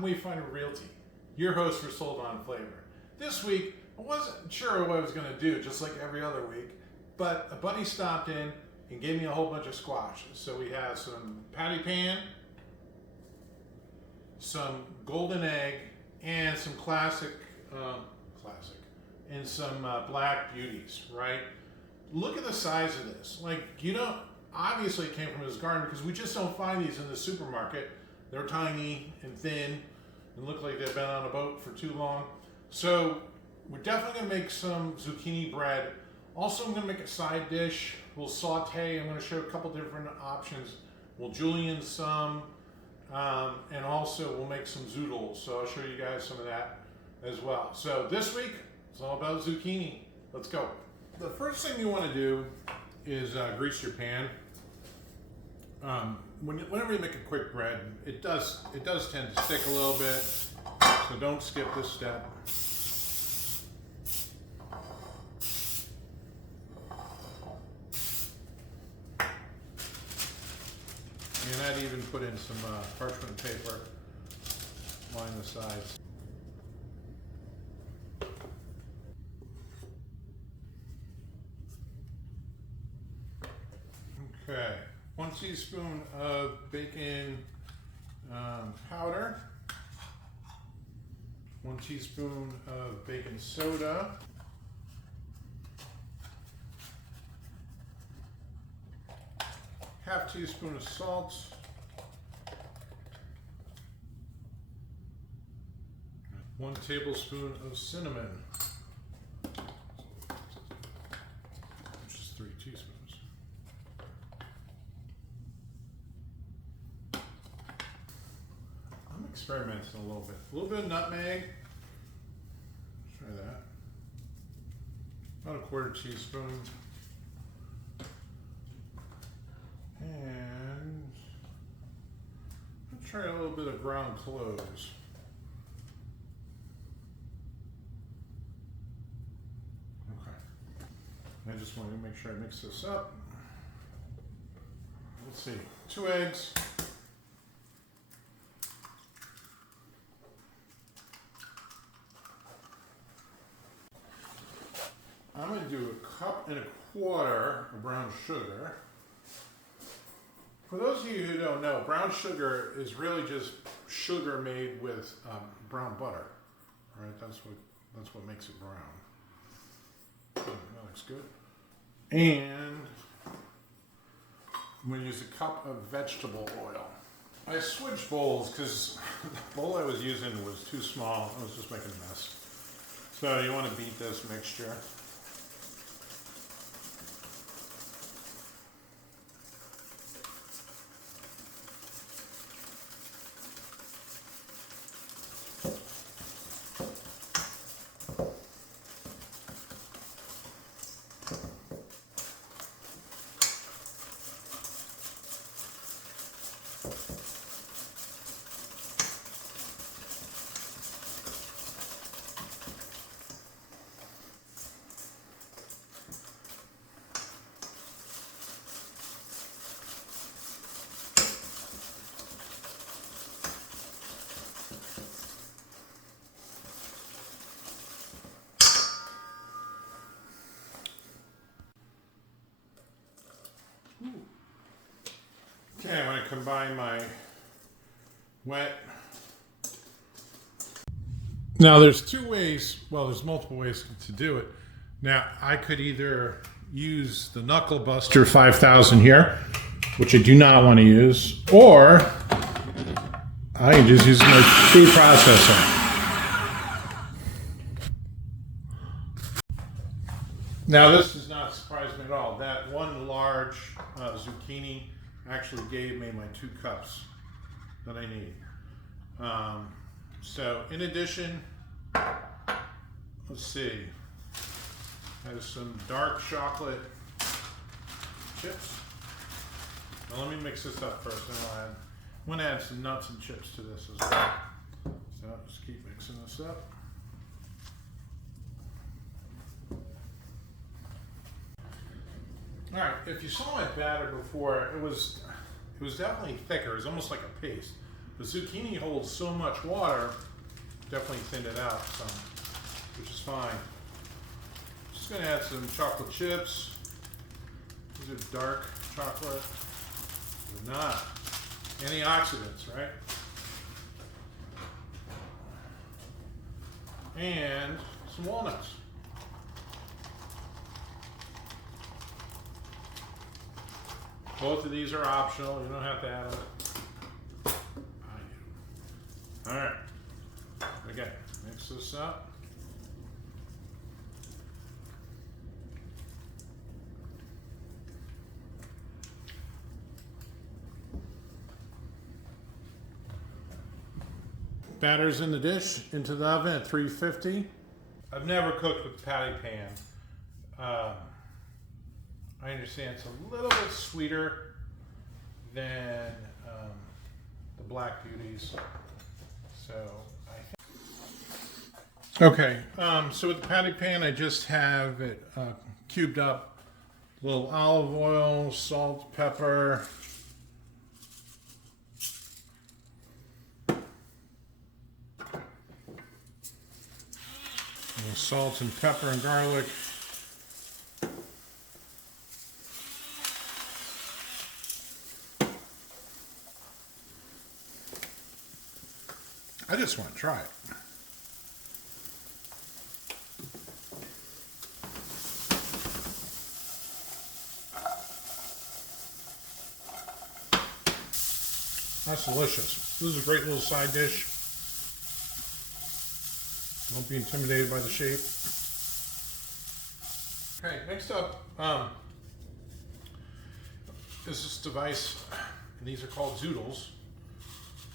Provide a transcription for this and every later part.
Can We Find a Realty? Your host for Sold On Flavor. This week, I wasn't sure what I was going to do, just like every other week, but a buddy stopped in and gave me a whole bunch of squash. So we have some patty pan, some golden egg, and some classic, and some black beauties, right? Look at the size of this. Like, you don't, obviously it came from his garden because we just don't find these in the supermarket. They're tiny and thin and look like they've been on a boat for too long. So we're definitely gonna make some zucchini bread. Also, I'm gonna make a side dish. We'll saute. I'm gonna show a couple different options. We'll julienne some, and also we'll make some zoodles. So I'll show you guys some of that as well. So this week, it's all about zucchini. Let's go. The first thing you wanna do is grease your pan. Whenever you make a quick bread, it does tend to stick a little bit, so don't skip this step. And I'd even put in some parchment paper, line the sides. Okay. 1 teaspoon of baking powder, 1 teaspoon of baking soda, half teaspoon of salt, 1 tablespoon of cinnamon, which is 3 teaspoons. Experimenting a little bit of nutmeg, try that, about 1/4 teaspoon, and I'll try a little bit of ground cloves. Okay, I just wanted to make sure I mix this up. Let's see, 2 eggs. I'm going to do 1.25 cups of brown sugar. For those of you who don't know, brown sugar is really just sugar made with brown butter. All right, that's what makes it brown. That looks good. And I'm going to use 1 cup of vegetable oil. I switched bowls because the bowl I was using was too small. I was just making a mess. So you want to beat this mixture. Okay, I'm going to combine my wet. Now there's 2 ways, well there's multiple ways to do it. Now I could either use the Knuckle Buster 5000 here, which I do not want to use, or I can just use my food processor. Now this does not surprise me at all. That 1 large zucchini actually gave me my 2 cups that I need. So in addition, let's see, has some dark chocolate chips. Now let me mix this up first. I'm going to add some nuts and chips to this as well. So just keep mixing this up. All right, if you saw my batter before, it was definitely thicker. It was almost like a paste. The zucchini holds so much water, definitely thinned it out some, which is fine. Just gonna add some chocolate chips. These are dark chocolate. They're not. Antioxidants, right? And some walnuts. Both of these are optional. You don't have to add them. I do. All right. Okay. Mix this up. Batter's in the dish, into the oven at 350. I've never cooked with patty pan. I understand it's a little bit sweeter than the Black Beauties. So I think. Okay, so with the patty pan, I just have it cubed up. A little olive oil, salt, pepper. Salt and pepper and garlic. I just want to try it. That's delicious. This is a great little side dish. Don't be intimidated by the shape. Okay, next up is this device, and these are called zoodles.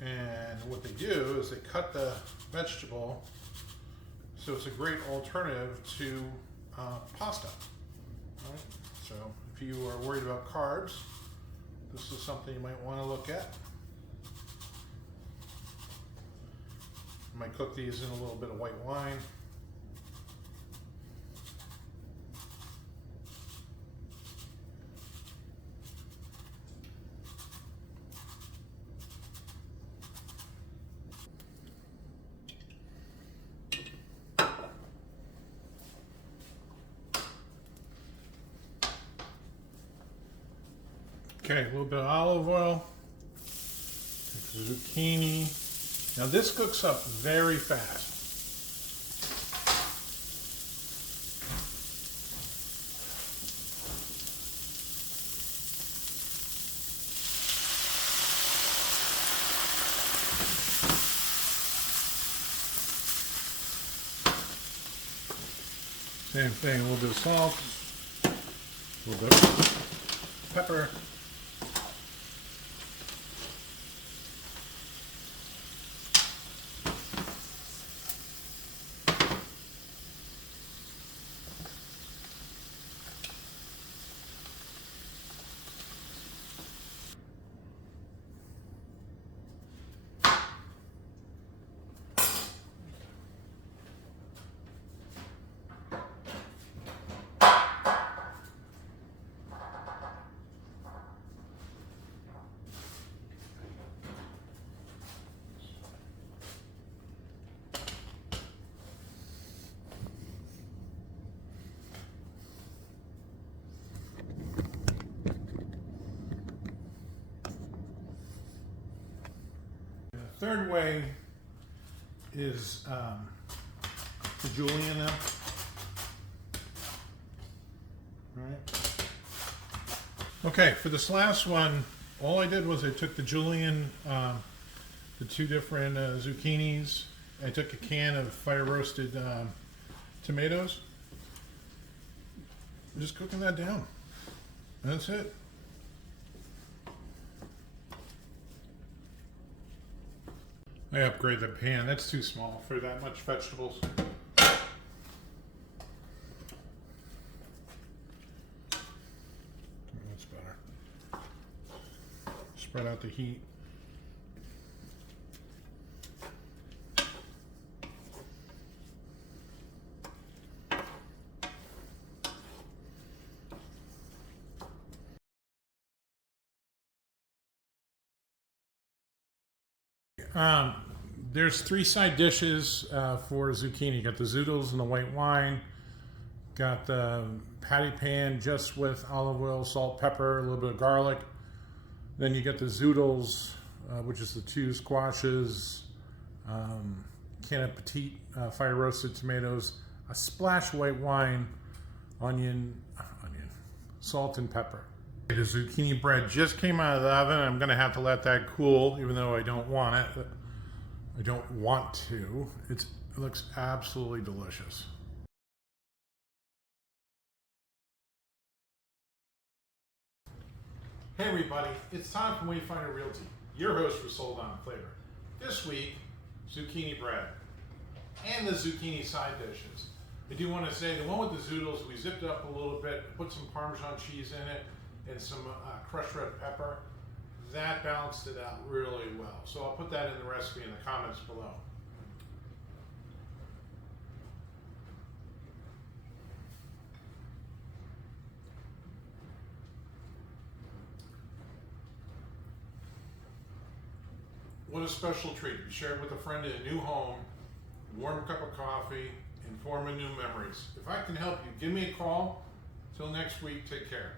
And what they do is they cut the vegetable, so it's a great alternative to pasta. Right? So if you are worried about carbs, this is something you might want to look at. I might cook these in a little bit of white wine. Okay, a little bit of olive oil, zucchini. Now this cooks up very fast. Same thing, a little bit of salt, a little bit of pepper. Third way is the julienne. Right. Okay, for this last one, all I did was I took the julienne, the two different zucchinis. I took a can of fire roasted tomatoes. I'm just cooking that down. That's it. I upgrade the pan. That's too small for that much vegetables. That's better. Spread out the heat. There's 3 side dishes for zucchini. You got the zoodles and the white wine. Got the patty pan just with olive oil, salt, pepper, a little bit of garlic. Then you get the zoodles, which is the 2 squashes, can of petite fire roasted tomatoes, a splash of white wine, onion, salt and pepper. The zucchini bread just came out of the oven. I'm gonna have to let that cool, even though I don't want it. I don't want to. It looks absolutely delicious. Hey everybody, it's time for Wayfinder Realty, your host for Sold On Flavor. This week, zucchini bread and the zucchini side dishes. I do want to say the one with the zoodles, we zipped it up a little bit, put some Parmesan cheese in it and some crushed red pepper. That balanced it out really well. So I'll put that in the recipe in the comments below. What a special treat. You share it with a friend in a new home, warm cup of coffee, and form new memories. If I can help you, give me a call. Till next week, take care.